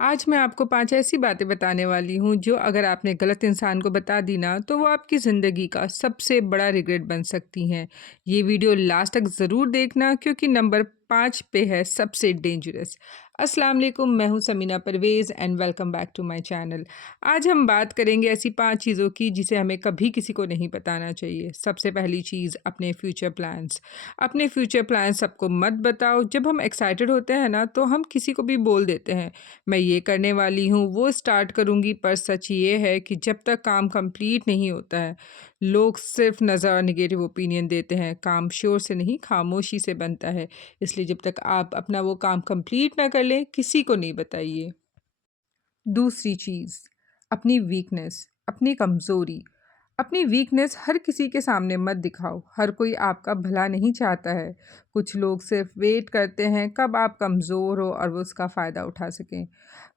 आज मैं आपको 5 ऐसी बातें बताने वाली हूँ जो अगर आपने गलत इंसान को बता दी ना तो वो आपकी ज़िंदगी का सबसे बड़ा रिग्रेट बन सकती हैं। ये वीडियो लास्ट तक ज़रूर देखना क्योंकि नंबर 5 पे है सबसे डेंजरस। अस्सलाम वालेकुम, मैं हूँ Samina Parvez and welcome back to my channel. आज हम बात करेंगे ऐसी 5 चीज़ों की जिसे हमें कभी किसी को नहीं बताना चाहिए। सबसे पहली चीज़, अपने फ्यूचर प्लान्स। अपने फ्यूचर प्लान्स सबको मत बताओ। जब हम एक्साइटेड होते हैं ना तो हम किसी को भी बोल देते हैं मैं ये करने वाली हूँ, वो स्टार्ट करूँगी, पर सच ये है कि जब तक काम कंप्लीट नहीं होता है, लोग सिर्फ नज़र और नेगेटिव ओपिनियन देते हैं। काम शोर से नहीं, खामोशी से बनता है। इसलिए जब तक आप अपना वो काम कंप्लीट ना कर लें, किसी को नहीं बताइए। दूसरी चीज़, अपनी वीकनेस, अपनी कमज़ोरी। अपनी वीकनेस हर किसी के सामने मत दिखाओ। हर कोई आपका भला नहीं चाहता है। कुछ लोग सिर्फ वेट करते हैं कब आप कमज़ोर हो और वो उसका फ़ायदा उठा सकें।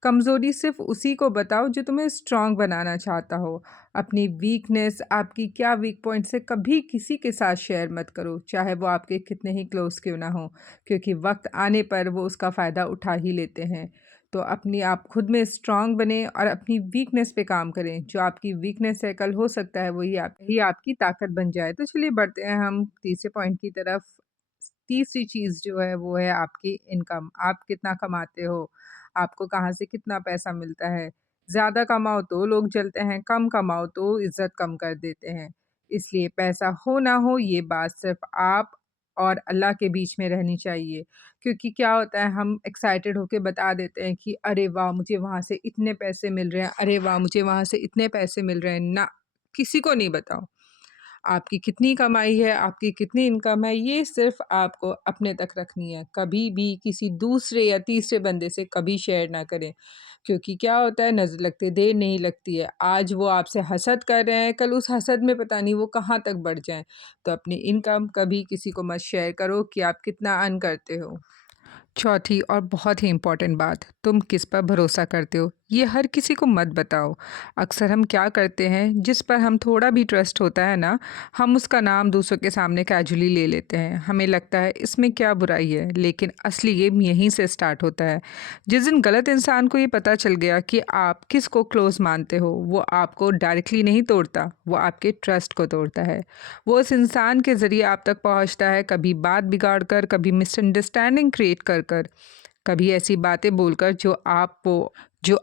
कमज़ोरी सिर्फ उसी को बताओ जो तुम्हें स्ट्रॉन्ग बनाना चाहता हो। अपनी वीकनेस, आपकी क्या वीक पॉइंट्स है, कभी किसी के साथ शेयर मत करो, चाहे वो आपके कितने ही क्लोज़ क्यों ना हो, क्योंकि वक्त आने पर वो उसका फ़ायदा उठा ही लेते हैं। तो अपनी आप खुद में स्ट्रांग बने और अपनी वीकनेस पे काम करें। जो आपकी वीकनेस है, कल हो सकता है वही आपकी ताकत बन जाए। तो चलिए बढ़ते हैं हम तीसरे पॉइंट की तरफ। तीसरी चीज़ जो है वो है आपकी इनकम। आप कितना कमाते हो? आपको कहाँ से कितना पैसा मिलता है? ज़्यादा कमाओ तो लोग जलते हैं, कम कमाओ तो इज़्ज़त कम कर देते हैं। इसलिए पैसा हो ना हो ये बात सिर्फ़ आप और अल्लाह के बीच में रहनी चाहिए। क्योंकि क्या होता है, हम एक्साइटेड होके बता देते हैं कि अरे वाह! मुझे वहाँ से इतने पैसे मिल रहे हैं, अरे वाह! मुझे वहाँ से इतने पैसे मिल रहे हैं। ना, किसी को नहीं बताओ। आपकी कितनी कमाई है, आपकी कितनी इनकम है, ये सिर्फ़ आपको अपने तक रखनी है। कभी भी किसी दूसरे या तीसरे बंदे से कभी शेयर ना करें। क्योंकि क्या होता है, नज़र लगते देर नहीं लगती है। आज वो आपसे हसद कर रहे हैं, कल उस हसद में पता नहीं वो कहाँ तक बढ़ जाएँ। तो अपनी इनकम कभी किसी को मत शेयर करो कि आप कितना अर्न करते हो। चौथी और बहुत ही इम्पोर्टेंट बात, तुम किस पर भरोसा करते हो ये हर किसी को मत बताओ। अक्सर हम क्या करते हैं, जिस पर हम थोड़ा भी ट्रस्ट होता है ना, हम उसका नाम दूसरों के सामने कैजुअली ले लेते हैं। हमें लगता है इसमें क्या बुराई है, लेकिन असली गेम यहीं से स्टार्ट होता है। जिस दिन गलत इंसान को ये पता चल गया कि आप किस को क्लोज मानते हो, वो आपको डायरेक्टली नहीं तोड़ता, वो आपके ट्रस्ट को तोड़ता है। वो उस इंसान के ज़रिए आप तक पहुंचता है, कभी बात बिगाड़ कर, कभी मिसअंडरस्टैंडिंग क्रिएट कर कभी ऐसी बातें बोलकर जो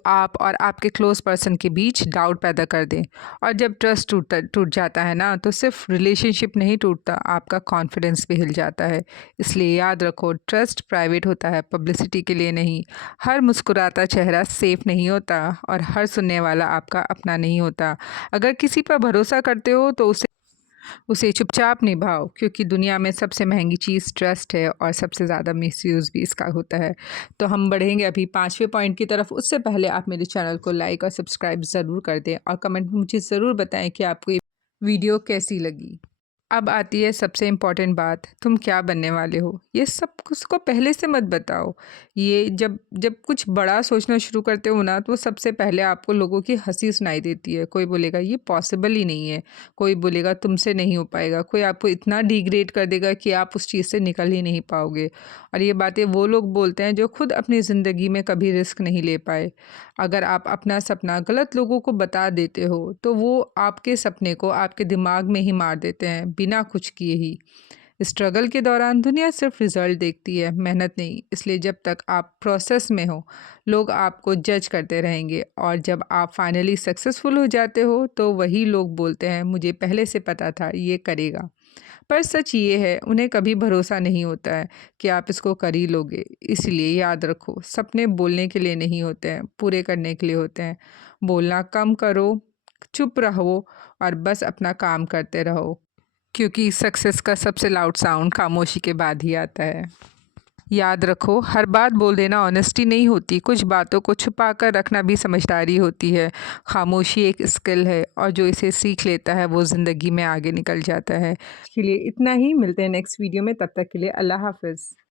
आप और आपके क्लोज पर्सन के बीच डाउट पैदा कर दें। और जब ट्रस्ट टूट जाता है ना, तो सिर्फ रिलेशनशिप नहीं टूटता, आपका कॉन्फिडेंस भी हिल जाता है। इसलिए याद रखो, ट्रस्ट प्राइवेट होता है, पब्लिसिटी के लिए नहीं। हर मुस्कुराता चेहरा सेफ नहीं होता और हर सुनने वाला आपका अपना नहीं होता। अगर किसी पर भरोसा करते हो तो उसे चुपचाप निभाओ, क्योंकि दुनिया में सबसे महंगी चीज़ ट्रस्ट है और सबसे ज़्यादा मिसयूज़ भी इसका होता है। तो हम बढ़ेंगे अभी 5वें पॉइंट की तरफ। उससे पहले आप मेरे चैनल को लाइक और सब्सक्राइब ज़रूर कर दें और कमेंट में मुझे ज़रूर बताएं कि आपको ये वीडियो कैसी लगी। अब आती है सबसे इम्पॉर्टेंट बात, तुम क्या बनने वाले हो ये सब उसको पहले से मत बताओ। ये जब जब कुछ बड़ा सोचना शुरू करते हो ना, तो सबसे पहले आपको लोगों की हंसी सुनाई देती है। कोई बोलेगा ये पॉसिबल ही नहीं है, कोई बोलेगा तुमसे नहीं हो पाएगा, कोई आपको इतना डिग्रेड कर देगा कि आप उस चीज़ से निकल ही नहीं पाओगे। और ये बातें वो लोग बोलते हैं जो खुद अपनी ज़िंदगी में कभी रिस्क नहीं ले पाए। अगर आप अपना सपना गलत लोगों को बता देते हो तो वो आपके सपने को आपके दिमाग में ही मार देते हैं, बिना कुछ किए ही। स्ट्रगल के दौरान दुनिया सिर्फ रिजल्ट देखती है, मेहनत नहीं। इसलिए जब तक आप प्रोसेस में हो, लोग आपको जज करते रहेंगे, और जब आप फाइनली सक्सेसफुल हो जाते हो तो वही लोग बोलते हैं मुझे पहले से पता था ये करेगा। पर सच ये है, उन्हें कभी भरोसा नहीं होता है कि आप इसको कर ही लोगे। इसलिए याद रखो, सपने बोलने के लिए नहीं होते हैं, पूरे करने के लिए होते हैं। बोलना कम करो, चुप रहो और बस अपना काम करते रहो, क्योंकि सक्सेस का सबसे लाउड साउंड खामोशी के बाद ही आता है। याद रखो, हर बात बोल देना ऑनेस्टी नहीं होती, कुछ बातों को छुपा कर रखना भी समझदारी होती है। खामोशी एक स्किल है और जो इसे सीख लेता है वो ज़िंदगी में आगे निकल जाता है। इसके लिए इतना ही, मिलते हैं नेक्स्ट वीडियो में, तब तक के लिए अल्लाह हाफ़िज़।